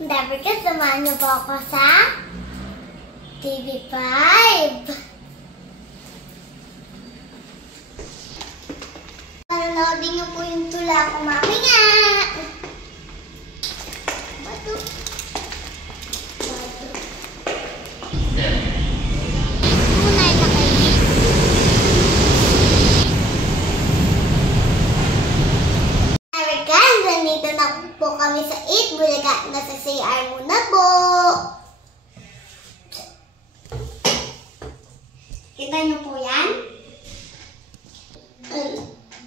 Dapat ka samahan niyo po ako sa TV5. Panonoodin niyo po yung tula ko mamaya. Bato. Tunay na kayo. Americans, nandito na po kami sa 8 Bulaga. Nasa CR muna po. Kita niyo po yan?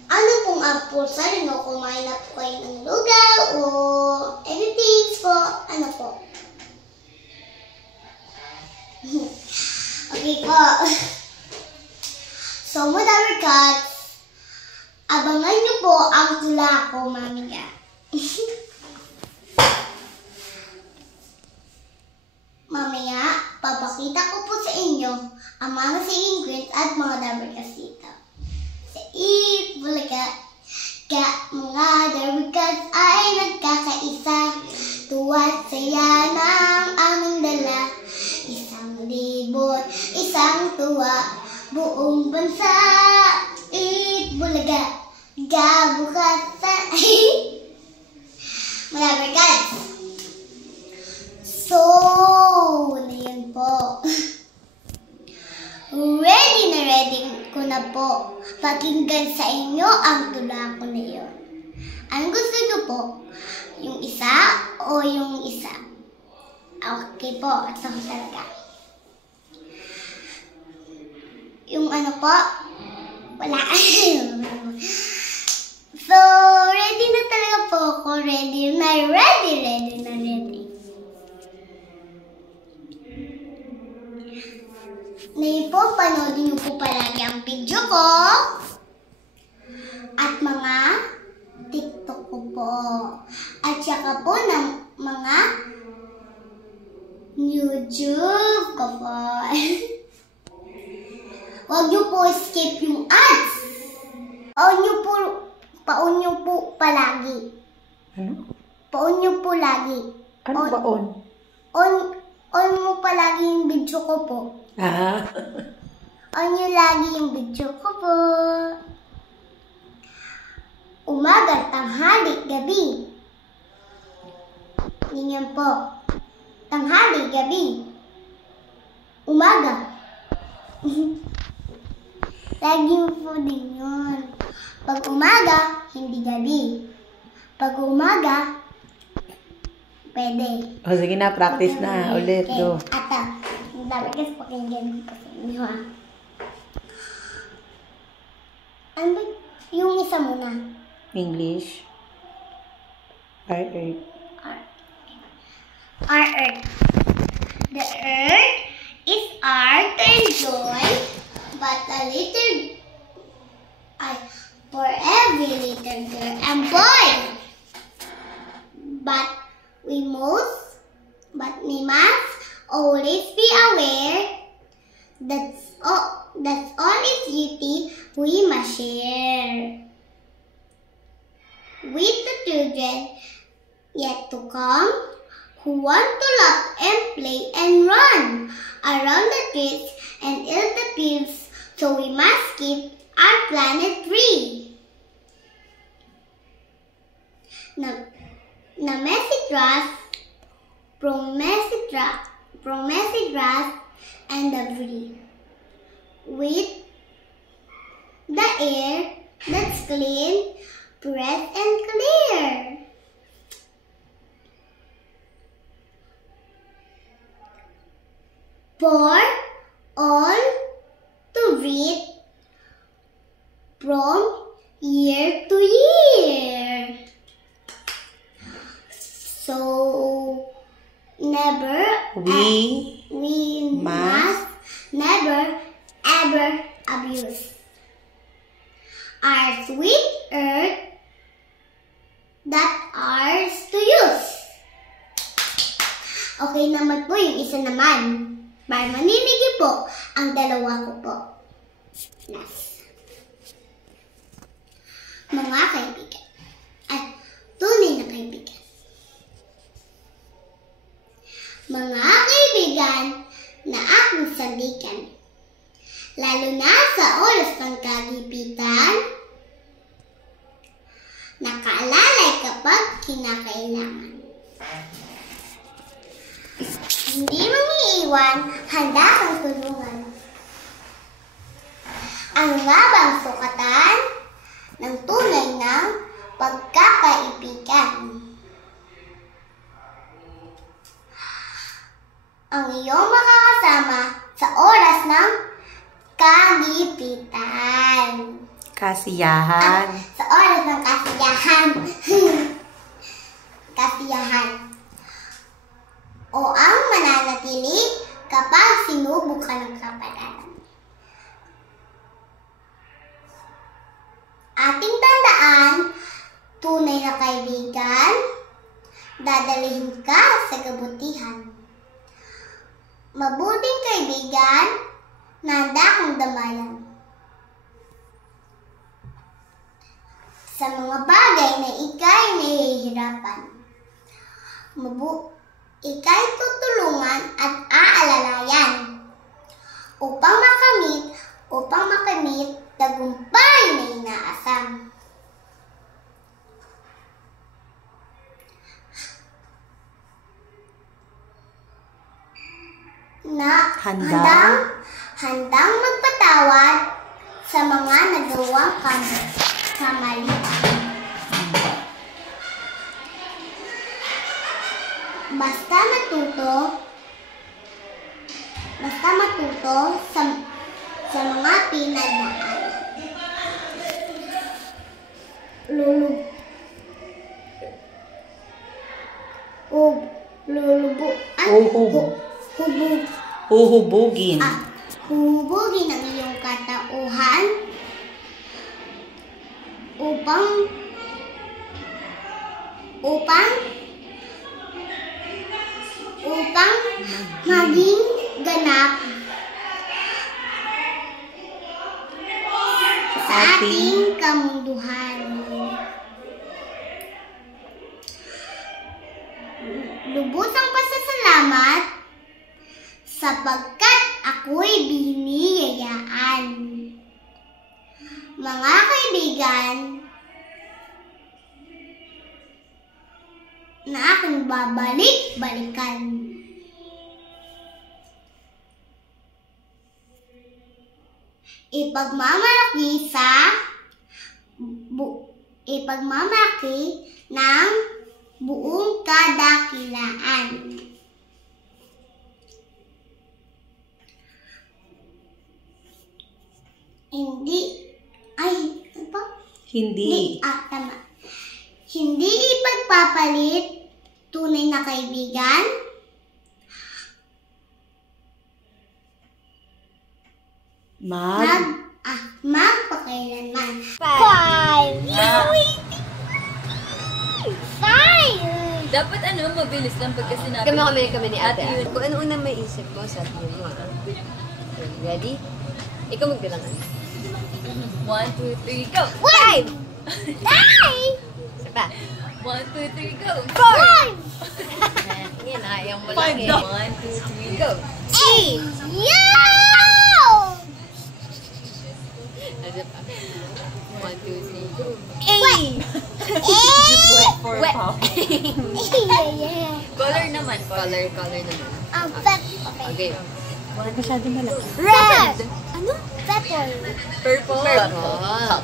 Ano pong apulsar? No, kumain na po kayo ng lugaw o anything po? Ano po? Okay po. So, Mother Cats, abangan niyo po ang tula ko, mamaya. Mamaya, papakita ko po sa inyo ang mga singing queens at mga Dabarkas dito. Sa Bulaga, mga Dabarkas ay nagkakaisa. Tuwa't saya ng aming dala. Isang libot, isang tuwa, buong bansa. Bulaga, gabukasan. Mga Dabarkas. So, na po. Ready ko na po. Pakinggan sa inyo ang tula ko na yun. Ang gusto nyo po? Yung isa o yung isa? Okay po, ito ko talaga. Yung ano po? Wala. So, ready na talaga po ako. Ready. Ngayon po, panoodin niyo po palagi ang video ko at mga TikTok ko po. At saka po ng mga YouTube ko po. Huwag niyo po skip yung ads. Paon niyo po palagi. Ano? Paon niyo po lagi. Ano ba on? On mo palagi yung video ko po. Ah. On nyo lagi yung video ko po. Umaga, tanghali, gabi. Ganyan po. Tanghali, gabi. Umaga. Lagi po din yun. Pag umaga, hindi gabi. Pag umaga, pwede. O sige na, practice na. Ulit, go. Ata. Dapat kasi pakinggan ko sa inyo, ha? Ano yung isa muna? English. Our Earth. Our Earth. The Earth is our to enjoy, but for every little girl and boy. But we must always be aware that's all its beauty we must share with the children yet to come who want to laugh and play and run around the trees and in the fields. So we must keep our planet free. Na messy grass from messy grass and debris, with the air that's clean, fresh and clear. For all to read from year to year. So, we must never ever abuse our sweet earth that ours to use. Okay naman po yung isa naman. Para maninigi po ang dalawa ko po. Mga kaibigan. At tunay na kaibigan. na aking salikan. Lalo na sa oras ng kagipitan, nakaalalay kapag kinakailangan. Hindi mangiiwan, handa kang tulungan. Ang nga bang sukatan ng tunay ng pagkakaibigan? Ang iyong makakasama sa oras ng kagipitan. Kasiyahan. Sa oras ng kasiyahan. Kasiyahan. O ang mananatili kapag sinubok ka ng kapalaran. Ating tandaan, tunay na kaibigan, dadalhin ka sa kabutihan. Mabuting kaibigan, nanda kang damayan. Sa mga bagay na ika'y nahihirapan, ika'y tutulungan at aalalayan upang makamit tagumpay na inaasam. Handang magpatawad sa mga nagawang kamali. Basta matuto sa mga pinagdaan. Huhubugin ang iyong katauhan upang maging ganap sa ating kamunduhan. Lubusang pasasalamat sapagkat ako'y biniyayaan. Mga kaibigan na aking babalik-balikan. Ipagmamalaki ng buong kadakilaan. Hindi ipagpapalit tunay na kaibigan. Magpakailanman. 5. Dapat mabilis lang pagka sinabi. Kami ni ate. Kung ano unang may isip mo, sabihin mo. Ready? Ikaw magbilangan. 1, 2, 3, go! 5! Isa pa. 1, 2, 3, go! 4! Yan, ayaw mo lang eh. 1, 2, 3, go! 8! Yo! Ano pa? 1, 2, 3, go! 8! Just wait for a pop. Color naman. Color naman. Okay. Masyado malaki. Red! Ano? Purple. Purple.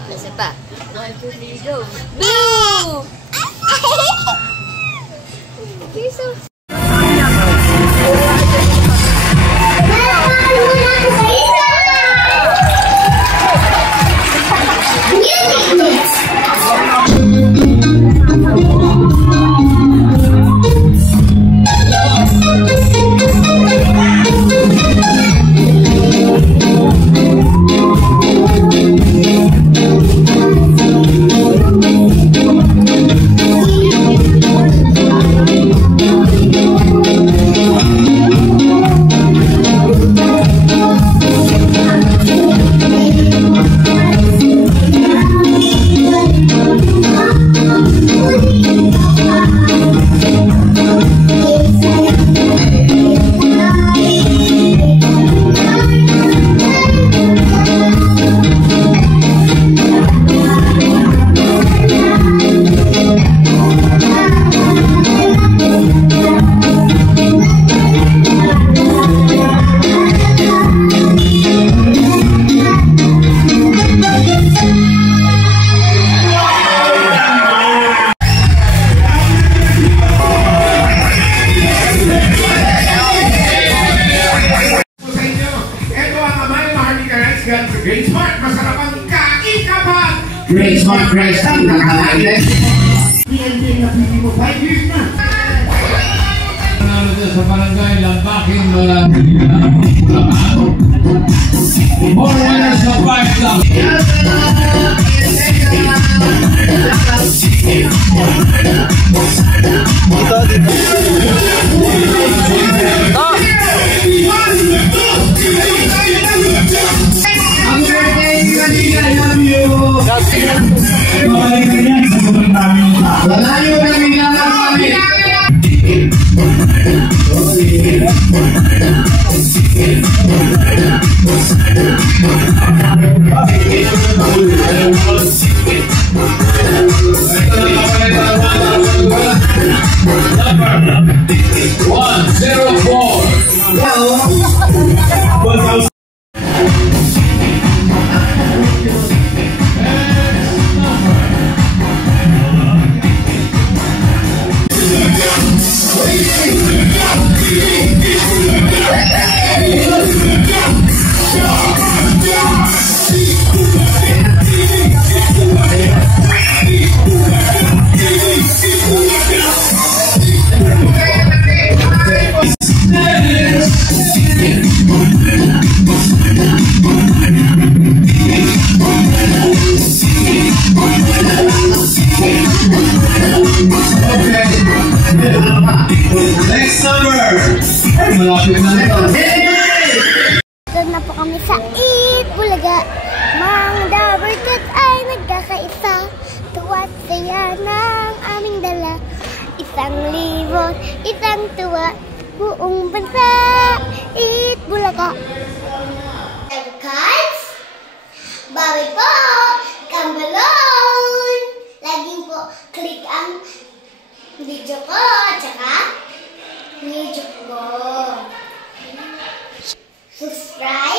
Isa pa. 1, 2, 3, go! Blue! You're so... Grace on Grace ang nakalain. PNP na PNP mo 5 years na. Sa barangay Lambakin, more winners of 104. Next number! Malapit na nito. Doon na po kami sa Eat Bulaga. Mang Dabarkat ay nagkakaisa. Tuwa't saya ng aming dala. 1,000, isang tuwa. Buong bansa, Eat Bulaga. Guys, bawi po, kambalon. Laging po click ang video ko, tsaka YouTube ko. Subscribe.